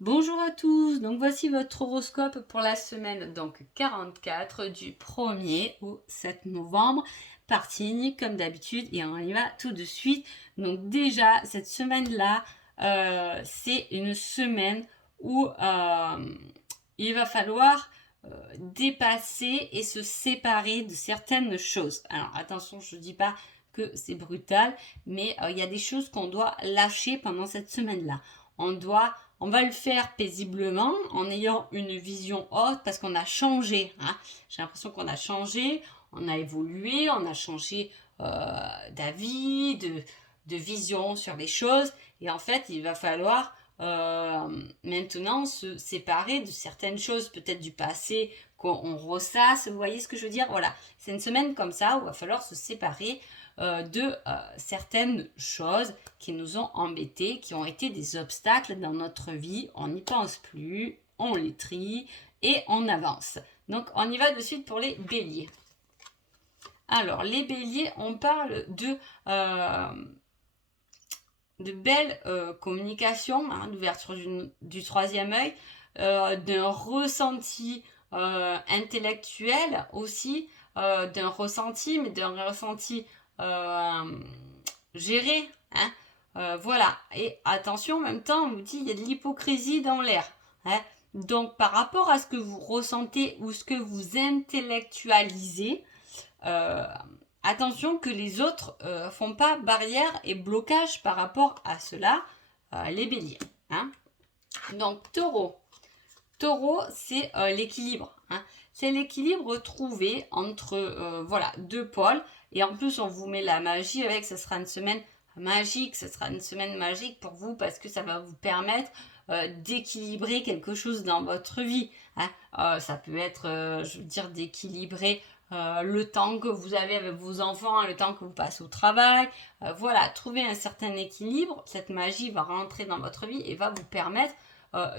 Bonjour à tous, donc voici votre horoscope pour la semaine donc 44 du 1er au 7 novembre, par signe comme d'habitude et on y va tout de suite. Donc déjà cette semaine-là, c'est une semaine où il va falloir dépasser et se séparer de certaines choses. Alors attention, je ne dis pas que c'est brutal, mais il y a des choses qu'on doit lâcher pendant cette semaine-là. On va le faire paisiblement en ayant une vision haute parce qu'on a changé. Hein. J'ai l'impression qu'on a changé, on a évolué, on a changé d'avis, de vision sur les choses. Et en fait, il va falloir maintenant se séparer de certaines choses, peut-être du passé qu'on ressasse. Vous voyez ce que je veux dire? Voilà, c'est une semaine comme ça où il va falloir se séparer de certaines choses qui nous ont embêtés, qui ont été des obstacles dans notre vie. On n'y pense plus, on les trie et on avance. Donc on y va de suite pour les béliers. Alors les béliers, on parle de belles communications, hein, d'ouverture du troisième œil, d'un ressenti intellectuel aussi, d'un ressenti, mais d'un ressenti géré. Hein. Voilà. Et attention, en même temps, on vous dit il y a de l'hypocrisie dans l'air. Hein. Donc, par rapport à ce que vous ressentez ou ce que vous intellectualisez, euh, attention que les autres font pas barrière et blocage par rapport à cela, les béliers. Hein. Donc, taureau. Taureau, c'est l'équilibre. Hein. C'est l'équilibre trouvé entre voilà, deux pôles. Et en plus, on vous met la magie avec. Ce sera une semaine magique. Ce sera une semaine magique pour vous parce que ça va vous permettre d'équilibrer quelque chose dans votre vie. Hein. Ça peut être, je veux dire, d'équilibrer le temps que vous avez avec vos enfants, le temps que vous passez au travail. Voilà, trouver un certain équilibre. Cette magie va rentrer dans votre vie et va vous permettre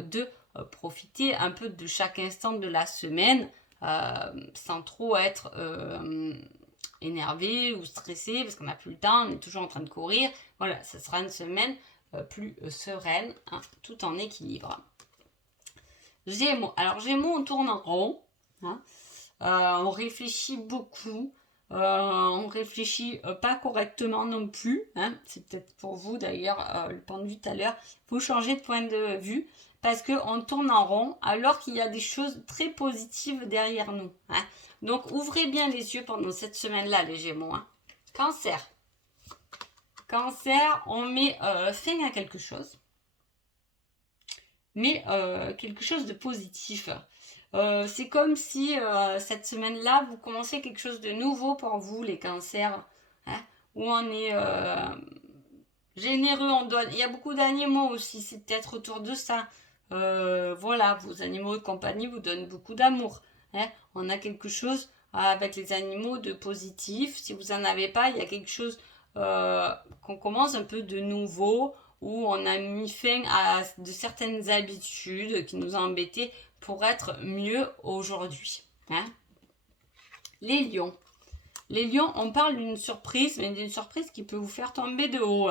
de profiter un peu de chaque instant de la semaine sans trop être énervé ou stressé parce qu'on n'a plus le temps, on est toujours en train de courir. Voilà, ça sera une semaine plus sereine, hein, tout en équilibre. Gémeaux. Alors Gémeaux, on tourne en rond. Hein. On réfléchit beaucoup. On réfléchit pas correctement non plus. Hein. C'est peut-être pour vous d'ailleurs le point de vue tout à l'heure. Il faut changer de point de vue parce qu'on tourne en rond alors qu'il y a des choses très positives derrière nous. Hein. Donc ouvrez bien les yeux pendant cette semaine-là, les Gémeaux. Hein. Cancer. Cancer, on met fin à quelque chose, mais quelque chose de positif. C'est comme si cette semaine-là, vous commencez quelque chose de nouveau pour vous, les cancers, hein, où on est généreux, on donne. Il y a beaucoup d'animaux aussi, c'est peut-être autour de ça. Voilà, vos animaux de compagnie vous donnent beaucoup d'amour. Hein. On a quelque chose avec les animaux de positif. Si vous n'en avez pas, il y a quelque chose qu'on commence un peu de nouveau, où on a mis fin à de certaines habitudes qui nous ont embêtés pour être mieux aujourd'hui. Hein. Les lions. Les lions, on parle d'une surprise, mais d'une surprise qui peut vous faire tomber de haut.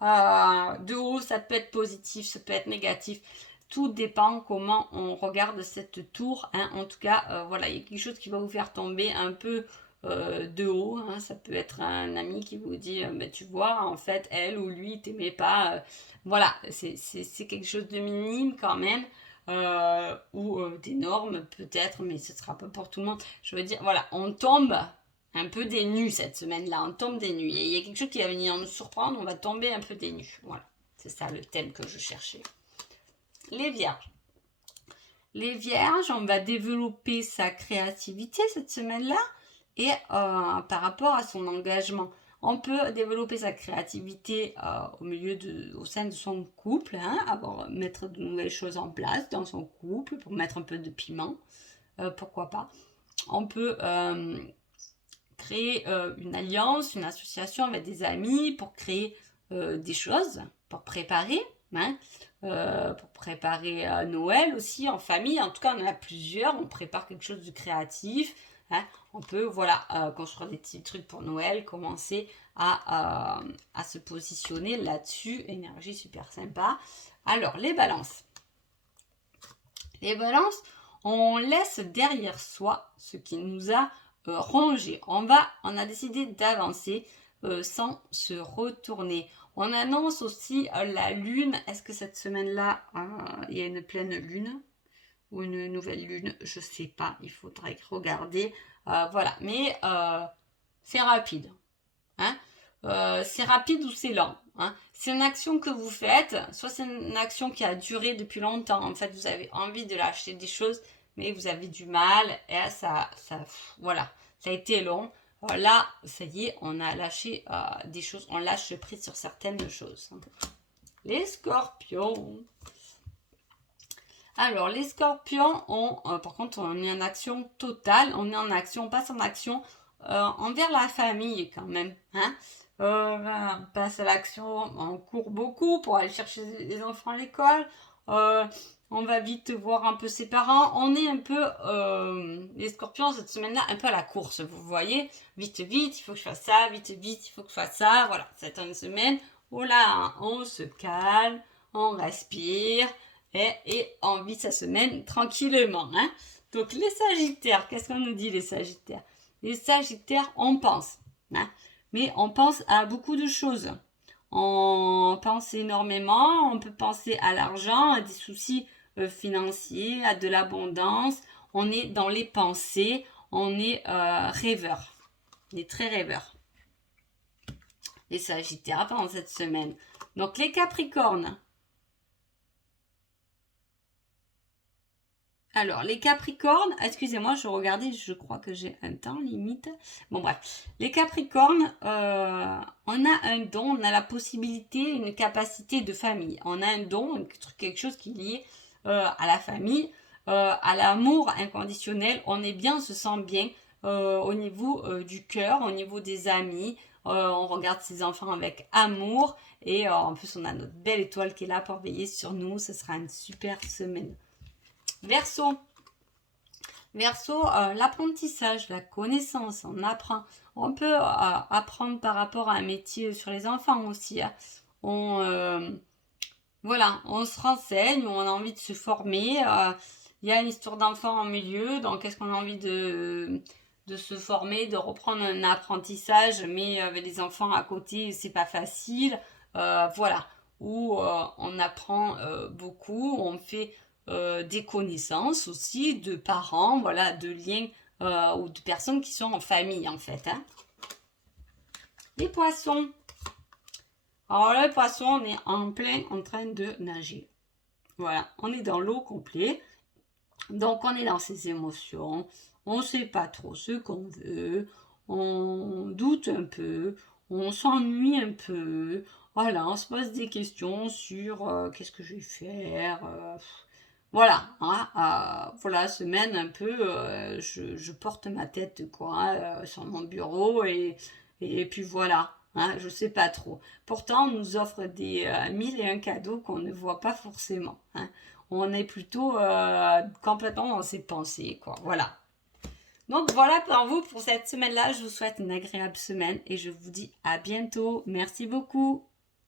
Hein. De haut, ça peut être positif, ça peut être négatif. Tout dépend comment on regarde cette tour. Hein. En tout cas, voilà, il y a quelque chose qui va vous faire tomber un peu de haut. Hein. Ça peut être un ami qui vous dit, ben, tu vois, en fait, elle ou lui t'aimait pas. Voilà, c'est quelque chose de minime quand même. Ou d'énorme peut-être, mais ce sera pas pour tout le monde. Je veux dire, voilà, on tombe un peu des nues cette semaine-là, on tombe des nues. Et il y a quelque chose qui va venir nous surprendre, on va tomber un peu des nues. Voilà, c'est ça le thème que je cherchais. Les vierges. Les vierges, on va développer sa créativité cette semaine-là et par rapport à son engagement. On peut développer sa créativité au sein de son couple, hein, mettre de nouvelles choses en place dans son couple pour mettre un peu de piment, pourquoi pas. On peut créer une alliance, une association avec des amis pour créer des choses, pour préparer. Hein, pour préparer Noël aussi en famille. En tout cas, on en a plusieurs. On prépare quelque chose de créatif. Hein. On peut, voilà, construire des petits trucs pour Noël, commencer à se positionner là-dessus. Énergie super sympa. Alors, les balances. Les balances, on laisse derrière soi ce qui nous a rongé. On a décidé d'avancer sans se retourner. On annonce aussi la lune. Est-ce que cette semaine-là, il y a une pleine lune ou une nouvelle lune? Je ne sais pas. Il faudrait regarder. Voilà. Mais c'est rapide. Hein. C'est rapide ou c'est lent. Hein. C'est une action que vous faites, soit c'est une action qui a duré depuis longtemps. En fait, vous avez envie de lâcher des choses, mais vous avez du mal. Et voilà, ça a été long. Là, ça y est, on a lâché des choses. On lâche prise sur certaines choses. Les scorpions. Alors, les scorpions par contre, on est en action totale. On est en action, on passe en action envers la famille quand même. Hein. On passe à l'action, on court beaucoup pour aller chercher les enfants à l'école. On va vite voir un peu ses parents. On est un peu, les scorpions cette semaine-là, un peu à la course. Vous voyez, vite, vite, il faut que je fasse ça. Vite, vite, il faut que je fasse ça. Voilà, c'est une semaine où là, on se calme, on respire et on vit sa semaine tranquillement. Hein. Donc les sagittaires, qu'est-ce qu'on nous dit les sagittaires? Les sagittaires, on pense. Hein. Mais on pense à beaucoup de choses. On pense énormément, on peut penser à l'argent, à des soucis financiers, à de l'abondance. On est dans les pensées, on est rêveur. On est très rêveur. Les sagittaires pendant cette semaine. Donc les capricornes. Alors, les Capricornes, excusez-moi, je regardais, je crois que j'ai un temps limite. Bon, bref. Les Capricornes, on a un don, on a la possibilité, une capacité de famille. On a un don, quelque chose qui est lié à la famille, à l'amour inconditionnel. On est bien, on se sent bien au niveau du cœur, au niveau des amis. On regarde ses enfants avec amour. Et en plus, on a notre belle étoile qui est là pour veiller sur nous. Ce sera une super semaine. Verseau. Verseau, l'apprentissage, la connaissance, on apprend. On peut apprendre par rapport à un métier sur les enfants aussi. Hein. Voilà, on se renseigne, on a envie de se former. Il y a une histoire d'enfant en milieu, donc est-ce qu'on a envie de se former, de reprendre un apprentissage, mais avec les enfants à côté, c'est pas facile. Voilà, où on apprend beaucoup, on fait des connaissances aussi de parents, voilà, de liens ou de personnes qui sont en famille en fait. Hein. Les poissons. Alors les poissons, on est en plein en train de nager. Voilà, on est dans l'eau complet. Donc on est dans ses émotions. On ne sait pas trop ce qu'on veut. On doute un peu. On s'ennuie un peu. Voilà, on se pose des questions sur qu'est-ce que je vais faire. Voilà, hein, voilà, semaine un peu, je porte ma tête quoi, sur mon bureau et puis voilà, hein, je sais pas trop. Pourtant, on nous offre des 1001 cadeaux qu'on ne voit pas forcément. Hein. On est plutôt complètement dans ses pensées, quoi. Voilà. Donc voilà pour vous pour cette semaine-là. Je vous souhaite une agréable semaine et je vous dis à bientôt. Merci beaucoup.